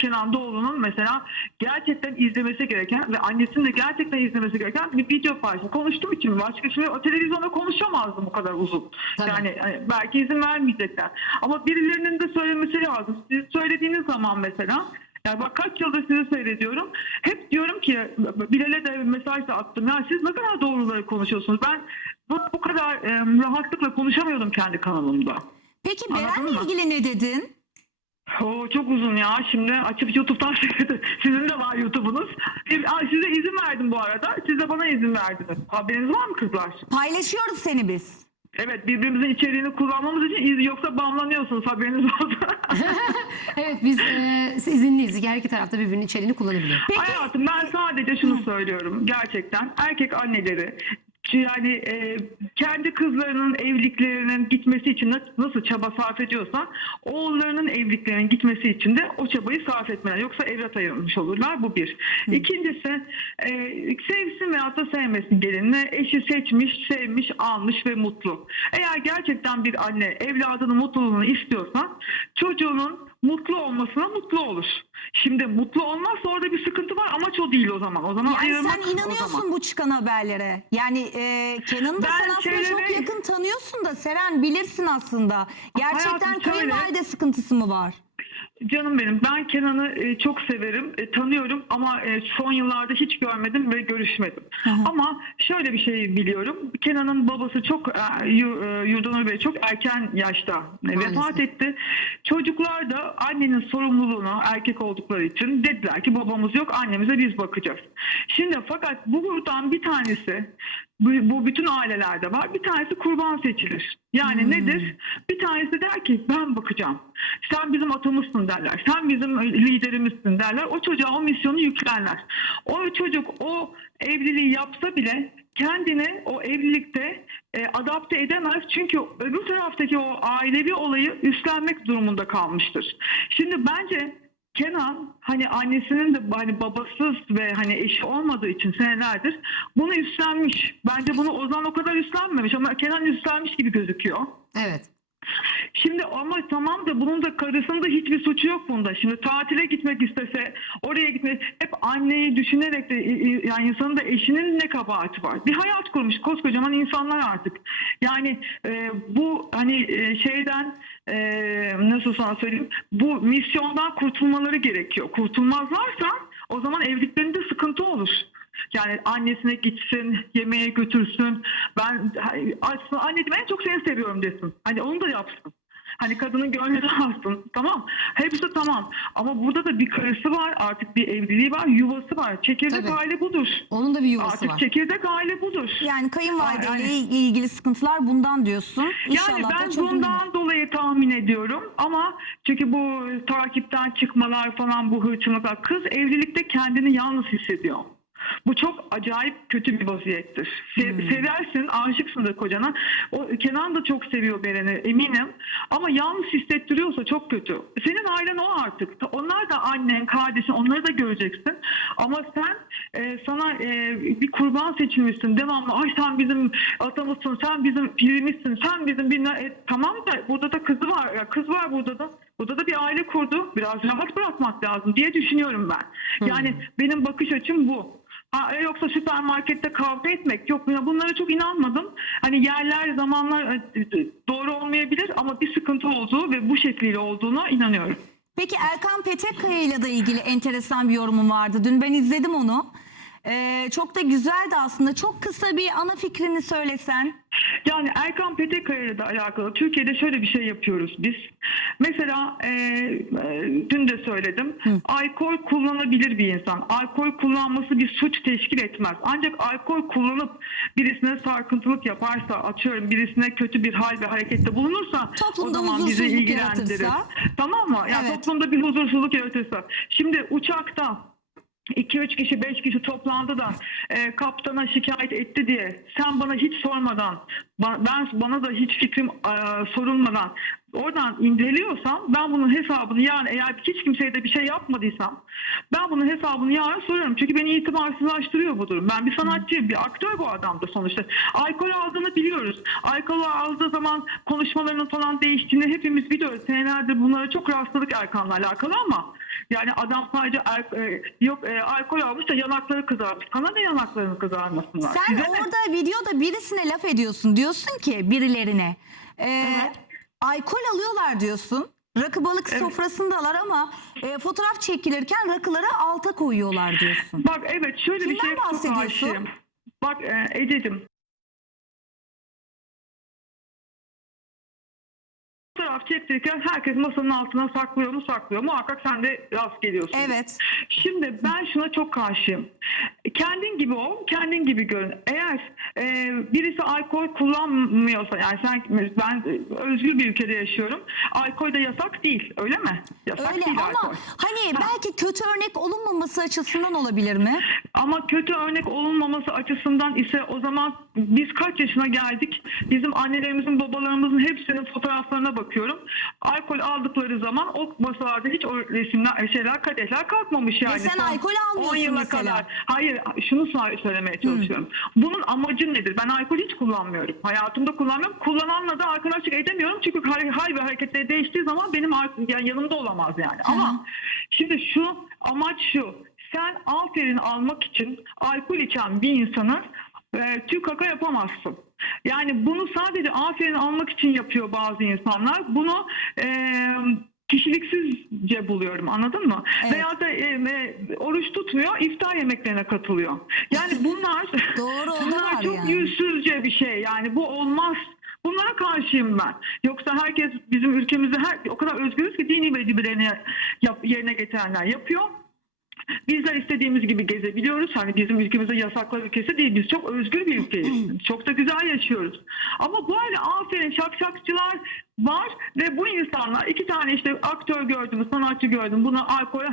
Kenan Doğulu'nun mesela gerçekten izlemesi gereken ve annesinin de gerçekten izlemesi gereken bir video paylaşım. Konuştuğum için başka şimdi o televizyonda konuşamazdım bu kadar uzun. Tabii. Yani hani belki izin vermeyecekler. Ama birilerinin de söylemesi lazım. Siz söylediğiniz zaman mesela yani bak kaç yıldır sizi seyrediyorum. Hep diyorum ki Bilal'e de mesaj da attım. Ya siz ne kadar doğruları konuşuyorsunuz. Ben bu, bu kadar e, rahatlıkla konuşamıyordum kendi kanalımda. Peki Beren'le ilgili ne dedin? Oo, çok uzun ya. Şimdi açıp YouTube'dan. Sizin de var YouTube'unuz. Size izin verdim bu arada. Siz de bana izin verdiniz. Haberiniz var mı kızlar? Paylaşıyoruz seni biz. Evet birbirimizin içeriğini kullanmamız için iz- yoksa bağlanıyorsunuz haberiniz olsun. Evet biz e, izinliyiz. Her iki tarafta birbirinin içeriğini kullanabiliyor. Peki Hayatım ben sadece şunu söylüyorum. Gerçekten erkek anneleri yani e, kendi kızlarının evliliklerinin gitmesi için na- nasıl çaba sarf ediyorsa oğullarının evliliklerinin gitmesi için de o çabayı sarf etmeler. Yoksa evlat ayırmış olurlar. Bu bir. İkincisi e, sevsin veyahut da sevmesin gelinini eşi seçmiş, sevmiş, almış ve mutlu. Eğer gerçekten bir anne evladının mutluluğunu istiyorsa çocuğunun mutlu olmasına mutlu olur. Şimdi mutlu olmazsa orada bir sıkıntı var. Amaç o değil o zaman. O zaman yani sen inanıyorsun zaman. bu çıkan haberlere. Yani e, Kenan'ı da Ben sen aslında çok yakın tanıyorsun da Seren bilirsin aslında. Gerçekten Hayatım şöyle- kayınvalide sıkıntısı mı var? Canım benim ben Kenan'ı e, çok severim, e, tanıyorum ama e, son yıllarda hiç görmedim ve görüşmedim. Ama şöyle bir şey biliyorum. Kenan'ın babası çok Yu- Yurdanur Bey çok erken yaşta e, vefat Maalesef. etti. Çocuklar da annenin sorumluluğunu erkek oldukları için dediler ki babamız yok annemize biz bakacağız. Şimdi fakat bu buradan bir tanesi bu, bu bütün ailelerde var. Bir tanesi kurban seçilir. Yani nedir? Bir tanesi der ki ben bakacağım. Sen bizim atamızsın derler. Sen bizim liderimizsin derler. O çocuğa o misyonu yüklerler. O çocuk o evliliği yapsa bile kendini o evlilikte e, adapte edemez. Çünkü öbür taraftaki o ailevi olayı üstlenmek durumunda kalmıştır. Şimdi bence Kenan hani annesinin de hani babasız ve hani eşi olmadığı için senelerdir bunu üstlenmiş. Bence bunu Ozan o kadar üstlenmemiş ama Kenan üstlenmiş gibi gözüküyor. Evet. Şimdi ama tamam da bunun da karısının da hiçbir suçu yok bunda. Şimdi tatile gitmek istese oraya gitmek hep anneyi düşünerek de yani insanın da eşinin ne kabahati var. Bir hayat kurmuş koskocaman insanlar artık. Yani e, bu hani e, şeyden e, nasıl sana söyleyeyim bu misyondan kurtulmaları gerekiyor. Kurtulmazlarsa o zaman evliliklerinde sıkıntı olur. Yani annesine gitsin, yemeğe götürsün. Ben aslında anneciğim en çok seni seviyorum desin. Hani onu da yapsın. Hani kadının gönlünü alsın. Tamam. Hepsi tamam. Ama burada da bir karısı var. Artık bir evliliği var. Yuvası var. Çekirdek Tabii. aile budur. Onun da bir yuvası Artık var. çekirdek aile budur. Yani kayınvalideyle Aynen. ilgili sıkıntılar bundan diyorsun. İnşallah Yani ben bundan dolayı tahmin ediyorum ama çünkü bu takipten çıkmalar falan bu hırçınlıklar kız evlilikte kendini yalnız hissediyor. Bu çok acayip kötü bir vaziyettir. Se- Seversin, aşıksındır kocana. O Kenan da çok seviyor Beren'i eminim. Ama yalnız hissettiriyorsa çok kötü. Senin ailen o artık. Onlar da annen, kardeşin onları da göreceksin. Ama sen e, sana e, bir kurban seçilmişsin. Devamlı ay sen bizim atamızsın, sen bizim pirimizsin, sen bizim bir e, tamam da burada da kızı var. Ya kız var burada da. Burada da bir aile kurdu. Biraz rahat bırakmak lazım diye düşünüyorum ben. Yani benim bakış açım bu. Ha, e, yoksa süpermarkette kavga etmek yok. Ya Bunlara çok inanmadım. Hani yerler, zamanlar e, doğru olmayabilir ama bir sıkıntı olduğu ve bu şekliyle olduğuna inanıyorum. Peki Erkan Petekkaya ile de ilgili enteresan bir yorumun vardı. Dün ben izledim onu. Ee, çok da güzeldi aslında. Çok kısa bir ana fikrini söylesen. Yani Erkan Petekkaya ile de alakalı Türkiye'de şöyle bir şey yapıyoruz biz. Mesela e, e, dün de söyledim. Alkol kullanabilir bir insan. Alkol kullanması bir suç teşkil etmez. Ancak alkol kullanıp birisine sarkıntılık yaparsa, atıyorum birisine kötü bir hal ve harekette bulunursa Toplumda o zaman bizi ilgilendirir. yaratırsa. Tamam mı? Yani Evet. toplumda bir huzursuzluk yaratırsa. Şimdi uçakta 2-3 kişi 5 kişi toplandı da e, kaptana şikayet etti diye. Sen bana hiç sormadan ben bana da hiç fikrim e, sorulmadan oradan inceliyorsam ben bunun hesabını yarın eğer hiç kimseye de bir şey yapmadıysam ben bunun hesabını yarın sorarım. Çünkü beni itibarsızlaştırıyor bu durum. Ben bir sanatçıyım, bir aktör bu adam da sonuçta. Alkol aldığını biliyoruz. Alkol aldığı zaman konuşmalarının falan değiştiğini hepimiz biliyoruz. Senelerdir bunlara çok rastladık Erkan'la alakalı ama yani adam sadece er- e, yok e, alkol almış da yanakları kızarmış. Sana ne yanaklarını kızarmasınlar? Sen Size ne? orada videoda birisine laf ediyorsun. Diyorsun ki birilerine. e, alkol alıyorlar diyorsun. Rakı balık sofrasındalar ama e, fotoğraf çekilirken rakıları alta koyuyorlar diyorsun. Bak evet şöyle bir Kimden şey çok bahsediyorsun? Bak e, Ececiğim. Fotoğraf çektirirken herkes masanın altına saklıyor mu saklıyor. Muhakkak sen de rast geliyorsun. Evet. Şimdi ben şuna çok karşıyım. Kendin gibi ol, kendin gibi görün. Eğer e, birisi alkol kullanmıyorsa, yani sen ben özgür bir ülkede yaşıyorum. Alkol de yasak değil, öyle mi? Yasak Öyle değil ama alkol. hani belki kötü örnek olunmaması açısından olabilir mi? Ama kötü örnek olunmaması açısından ise o zaman biz kaç yaşına geldik? Bizim annelerimizin, babalarımızın hepsinin fotoğraflarına bakıyorum. Alkol aldıkları zaman o masalarda hiç o resimler, şeyler, kadehler kalkmamış yani. sen Son alkol 10 almıyorsun yıla mesela. kadar. Hayır, şunu sö- söylemeye çalışıyorum. Bunun amacı nedir? Ben alkol hiç kullanmıyorum. Hayatımda kullanmıyorum. Kullananla da arkadaşlık edemiyorum. Çünkü hal, hal ve hareketleri değiştiği zaman benim yani yanımda olamaz yani. Ama şimdi şu amaç şu. Sen aferin almak için alkol içen bir insanı e, tüy kaka yapamazsın. Yani bunu sadece aferin almak için yapıyor bazı insanlar. Bunu e, kişiliksizce buluyorum anladın mı? Evet. Veya da e, e, oruç tutmuyor iftar yemeklerine katılıyor. Yani bunlar Doğru, bunlar çok yani. yüzsüzce bir şey yani bu olmaz. Bunlara karşıyım ben. Yoksa herkes bizim ülkemizde her, o kadar özgürüz ki dini vecibelerini yap, yerine getirenler yapıyor. Bizler istediğimiz gibi gezebiliyoruz. Hani bizim ülkemizde yasaklar ülkesi değil. Biz çok özgür bir ülkeyiz. çok da güzel yaşıyoruz. Ama bu halde aferin şakşakçılar var ve bu insanlar iki tane işte aktör gördüm, sanatçı gördüm. Bunu alkol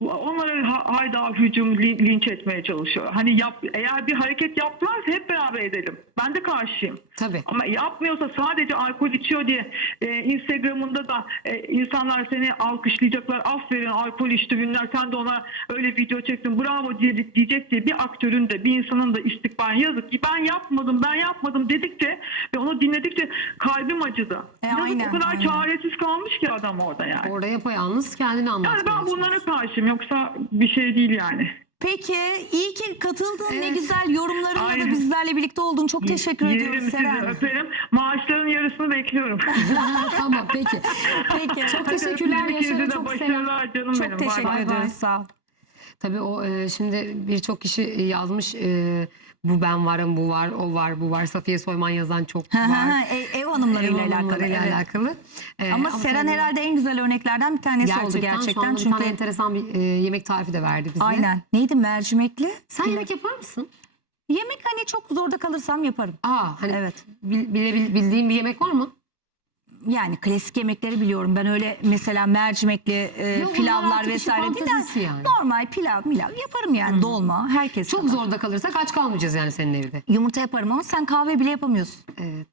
onları ha- hayda hücum lin- linç etmeye çalışıyor. Hani yap, eğer bir hareket yaptılarsa hep beraber edelim. Ben de karşıyım. Tabii. Ama yapmıyorsa sadece alkol içiyor diye e, Instagram'ında da e, insanlar seni alkışlayacaklar. Aferin alkol içti günler sen de ona öyle video çektin bravo diye, diyecek diye bir aktörün de bir insanın da istikbalini yazık ki ben yapmadım ben yapmadım dedikçe ve onu dinledikçe kalbim acıdı. E, Yazık, aynen, o kadar aynen. çaresiz kalmış ki adam orada yani. Orada yapayalnız kendini anlatmaya Yani ben bunlara çalışıyor. Yoksa bir şey değil yani. Peki iyi ki katıldın. Ne Evet. güzel yorumlarınla da bizlerle birlikte oldun. Çok teşekkür Yerim ediyoruz sizi Seren. öperim. Maaşların yarısını bekliyorum. tamam peki. Peki. Çok teşekkürler Yaşar'a çok selam. canım Çok benim. Teşekkür ediyoruz. Sağ ol. Tabii o e, şimdi birçok kişi yazmış e, bu ben varım bu var o var bu var Safiye Soyman yazan çok var. ev, ev hanımlarıyla Ev alakalı. hanımlarıyla evet. alakalı. E, Ama Seren sen- herhalde en güzel örneklerden bir tanesi oldu gerçekten, şu gerçekten. anda bir Çünkü tane enteresan bir e, yemek tarifi de verdi bize. aynen. Neydi mercimekli? Sen yemek yapar mısın? Yemek hani çok zorda kalırsam yaparım. Aa hani Evet. bil- bile- bil- bildiğin bir yemek var mı? Yani klasik yemekleri biliyorum. Ben öyle mesela mercimekli e, Yok, pilavlar artık işin vesaire değil de fantezisi yani. normal pilav milav yaparım yani dolma herkes Çok zorda kalırsak aç kalmayacağız yani senin evde. Yumurta yaparım ama sen kahve bile yapamıyorsun. Evet.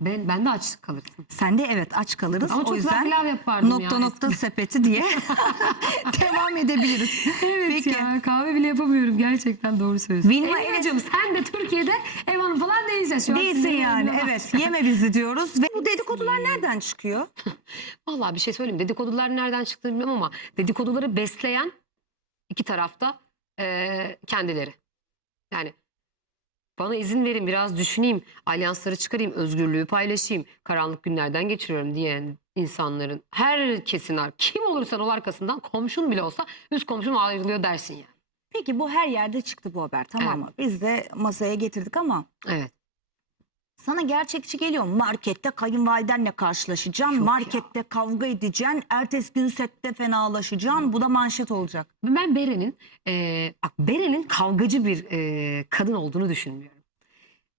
Ben ben de aç kalırsın. Sen de evet aç kalırız. Ama o çok güzel yüzden pilav yapardım nokta ya nokta sepeti diye devam edebiliriz. Evet Peki. ya kahve bile yapamıyorum gerçekten doğru söylüyorsun. Vilma, Emineciğim sen de Türkiye'de ev hanım falan değilsin şu an. Değilsin Sizin yani evet yeme bizi diyoruz. Ve bu dedikodular nereden çıkıyor? Vallahi bir şey söyleyeyim dedikodular nereden çıktığını bilmem ama dedikoduları besleyen iki tarafta eee, kendileri. Yani bana izin verin biraz düşüneyim, alyansları çıkarayım, özgürlüğü paylaşayım, karanlık günlerden geçiriyorum diyen insanların herkesin ar- kim olursan ol arkasından komşun bile olsa üst komşum ayrılıyor dersin yani. Peki bu her yerde çıktı bu haber tamam mı? Biz de masaya getirdik ama Evet. Sana gerçekçi geliyor? Markette kayınvalidenle karşılaşacaksın, ya. markette kavga edeceksin, ertesi gün sette fenalaşacaksın. Bu da manşet olacak. Ben Beren'in eee bak Beren'in kavgacı bir eee, kadın olduğunu düşünmüyorum.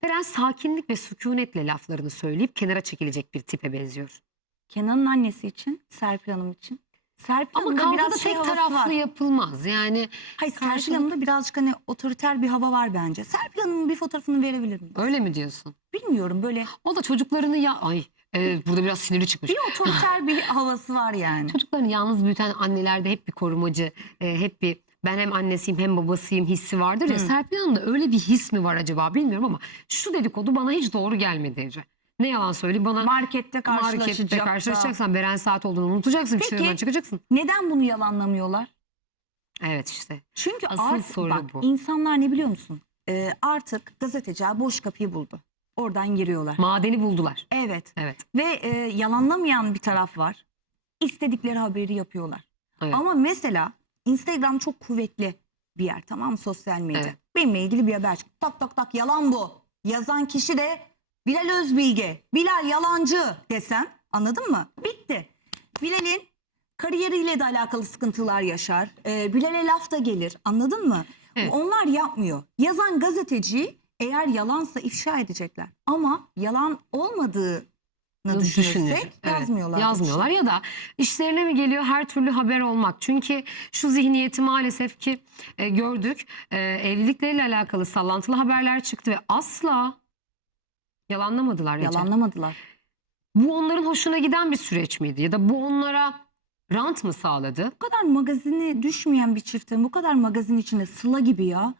Beren sakinlik ve sükunetle laflarını söyleyip kenara çekilecek bir tipe benziyor. Kenan'ın annesi için, Serpil Hanım için. Serpil Ama Hanım'da kavga da biraz şey tek havası taraflı var. yapılmaz. Yani Hayır Serpil karşılık- Hanım'da birazcık hani otoriter bir hava var bence. Serpil Hanım'ın bir fotoğrafını verebilir miyim? öyle mi diyorsun? Bilmiyorum böyle O da çocuklarını ya ay Evet, burada biraz sinirli çıkmış. Bir otoriter bir havası var yani. Çocuklarını yalnız büyüten annelerde hep bir korumacı, e, hep bir ben hem annesiyim hem babasıyım hissi vardır ya. Serpil Hanım'da öyle bir his mi var acaba bilmiyorum ama şu dedikodu bana hiç doğru gelmedi Ece. Ne yalan söyleyeyim bana Markette markette karşılaşacak da. karşılaşacaksan Beren Saat olduğunu unutacaksın. Peki. Peki. çıkacaksın. Neden bunu yalanlamıyorlar? Evet işte. Çünkü Asıl artık soru bak bu. insanlar ne biliyor musun? Ee, artık gazeteciler boş kapıyı buldu. Oradan giriyorlar. Madeni buldular. Evet. Evet. Ve e, yalanlamayan bir taraf var. İstedikleri haberi yapıyorlar. evet. Ama mesela Instagram çok kuvvetli bir yer tamam mı sosyal medya. Evet. Benimle ilgili bir haber çıktı. Tak tak tak yalan bu. Yazan kişi de Bilal Özbilge. Bilal yalancı desem anladın mı? Bitti. Bilal'in kariyeriyle de alakalı sıkıntılar yaşar. Ee, Bilal'e laf da gelir anladın mı? Evet. Onlar yapmıyor. Yazan gazeteciyi eğer yalansa ifşa edecekler. Ama yalan olmadığını düşünürsek. Evet, yazmıyorlar. Yazmıyorlar ya da işlerine mi geliyor her türlü haber olmak. Çünkü şu zihniyeti maalesef ki e, gördük. E, evlilikleriyle alakalı sallantılı haberler çıktı ve asla yalanlamadılar. Ece. Yalanlamadılar. Bu onların hoşuna giden bir süreç miydi? Ya da bu onlara rant mı sağladı? Bu kadar magazini düşmeyen bir çiftin bu kadar magazin içinde Sıla gibi ya.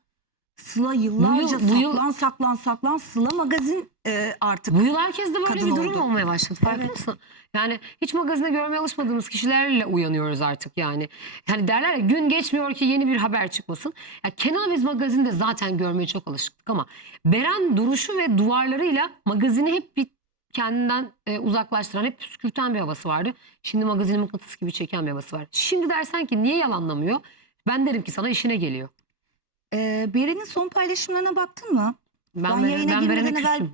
Sıla yıllarca Bu yıl- bu yıl- saklan saklan saklan Sıla magazin e, artık. Bu yıl herkeste böyle Kadın bir durum oldu. olmaya başladı. Farkında mısın? Yani hiç magazinde görmeye alışmadığımız kişilerle uyanıyoruz artık yani. Yani derler ya gün geçmiyor ki yeni bir haber çıkmasın. Ya Kenan biz magazinde zaten görmeye çok alıştık ama Beren duruşu ve duvarlarıyla magazini hep bir kendinden e, uzaklaştıran, hep püskürten bir havası vardı. Şimdi magazini mıknatıs gibi çeken bir havası var. Şimdi dersen ki niye yalanlamıyor? Ben derim ki sana işine geliyor. E, Beren'in son paylaşımlarına baktın mı? Ben, Ben yayına ben girmeden evvel-.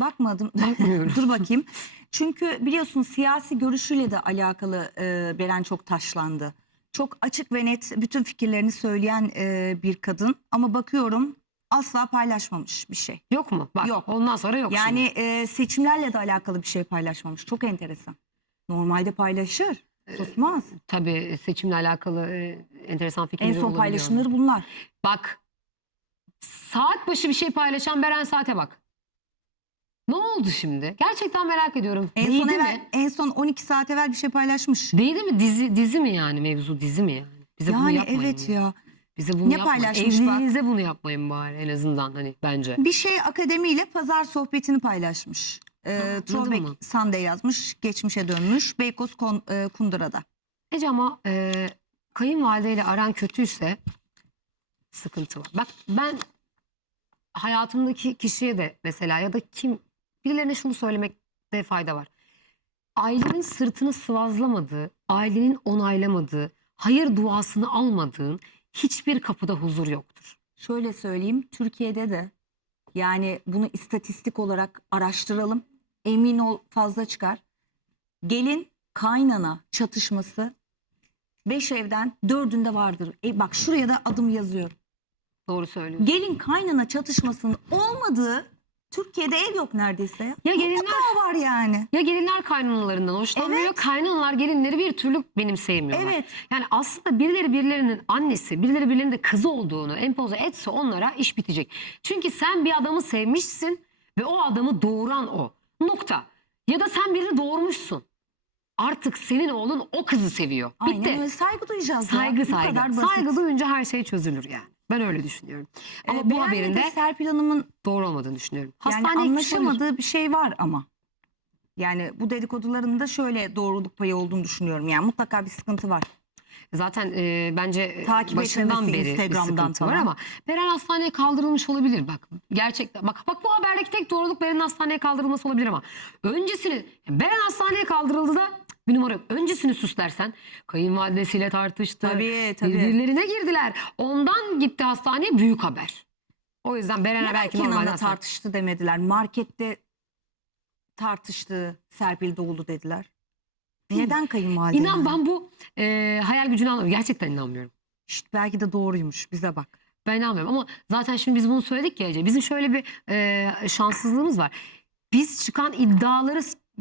Bakmadım. Bakmıyorum. Dur bakayım. Çünkü biliyorsun siyasi görüşüyle de alakalı e, Beren çok taşlandı. Çok açık ve net bütün fikirlerini söyleyen e, bir kadın. Ama bakıyorum asla paylaşmamış bir şey. Yok mu? Bak Yok. ondan sonra yok Yani şimdi. e, seçimlerle de alakalı bir şey paylaşmamış. Çok enteresan. Normalde paylaşır. Susmaz. Tabii seçimle alakalı e, enteresan fikirleri En son olabiliyor. paylaşımları bunlar. Bak saat başı bir şey paylaşan Beren Saat'e bak. Ne oldu şimdi? Gerçekten merak ediyorum. En Değdi son mi? evvel, en son 12 saat evvel bir şey paylaşmış. Değdi mi? Dizi, dizi mi yani mevzu dizi mi yani? Bize bunu Yani yapmayın. evet ya. Bize bunu Ne yapmayın. paylaşmış bak? Evliliğinize bunu yapmayın bari en azından hani bence. Bir şey akademiyle pazar sohbetini paylaşmış. Throwback mı? Sunday yazmış. Geçmişe dönmüş. Beykoz Kon- e, Kundura'da. Ece ama e, kayınvalideyle aran kötüyse sıkıntı var. Bak ben hayatımdaki kişiye de mesela ya da kim birilerine şunu söylemekte fayda var. Ailenin sırtını sıvazlamadığı, ailenin onaylamadığı, hayır duasını almadığın hiçbir kapıda huzur yoktur. Şöyle söyleyeyim. Türkiye'de de yani bunu istatistik olarak araştıralım. Emin ol fazla çıkar. Gelin kaynana çatışması beş evden dördünde vardır. E bak şuraya da adım yazıyorum. Doğru söylüyorsun. Gelin kaynana çatışmasının olmadığı Türkiye'de ev yok neredeyse ya. Ya gelinler Mutlaka var yani. ya gelinler kaynanalarından hoşlanmıyor, Evet. kaynanalar gelinleri bir türlü benimseyemiyorlar. Evet. Yani aslında birileri birilerinin annesi, birileri birilerinin de kızı olduğunu empoze etse onlara iş bitecek. Çünkü sen bir adamı sevmişsin ve o adamı doğuran o. Nokta. Ya da sen birini doğurmuşsun. Artık senin oğlun o kızı seviyor. Bitti. Aynen öyle saygı duyacağız ya. Saygı Bu saygı. kadar basit. Saygı duyunca her şey çözülür yani. Ben öyle düşünüyorum. Ama Ee, bu Beren'le haberin de de Serpil Hanım'ın doğru olmadığını düşünüyorum. yani Hastaneye gitmiş olabilir. anlaşamadığı bir şey var ama. Yani bu dedikoduların da şöyle doğruluk payı olduğunu düşünüyorum. Yani mutlaka bir sıkıntı var. Zaten e, bence Takip başından beri bir Instagram'dan sıkıntı var falan. ama Beren hastaneye kaldırılmış olabilir bak. Gerçekten bak bak bu haberdeki tek doğruluk Beren'in hastaneye kaldırılması olabilir ama öncesini Beren hastaneye kaldırıldı da bir numara yok. öncesini süslersen kayınvalidesiyle tartıştı. Tabii tabii. Birbirlerine girdiler. Ondan gitti hastaneye büyük haber. O yüzden Beren'e belki normalde hastane- tartıştı demediler. Markette tartıştı Serpil Doğulu dediler. Neden kayınvalide? İnan ben bu e, hayal gücünü anlamıyorum. Gerçekten inanmıyorum. İşte belki de doğruymuş bize bak. Ben inanmıyorum ama zaten şimdi biz bunu söyledik ya Ece. Bizim şöyle bir e, şanssızlığımız var. Biz çıkan iddiaları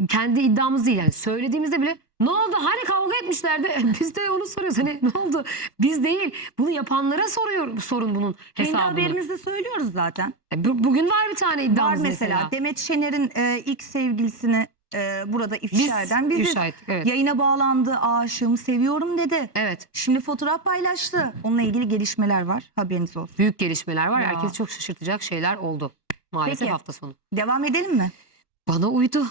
kendi iddiamız değil yani söylediğimizde bile ne oldu hani kavga etmişlerdi biz de onu soruyoruz hani ne oldu biz değil bunu yapanlara soruyor sorun bunun Kendi hesabını. haberimizde söylüyoruz zaten. E, bu- bugün var bir tane Var iddiamız mesela, mesela. Demet Şener'in e, ilk sevgilisini e, burada ifşa Biz eden biziz. ifşa ettik, evet. Yayına bağlandı, aşığım, seviyorum dedi. Evet. Şimdi fotoğraf paylaştı. Onunla ilgili gelişmeler var. Haberiniz olsun. Büyük gelişmeler var. Ya. Herkes çok şaşırtacak şeyler oldu. Maalesef Peki. hafta sonu. Devam edelim mi? Bana uydu.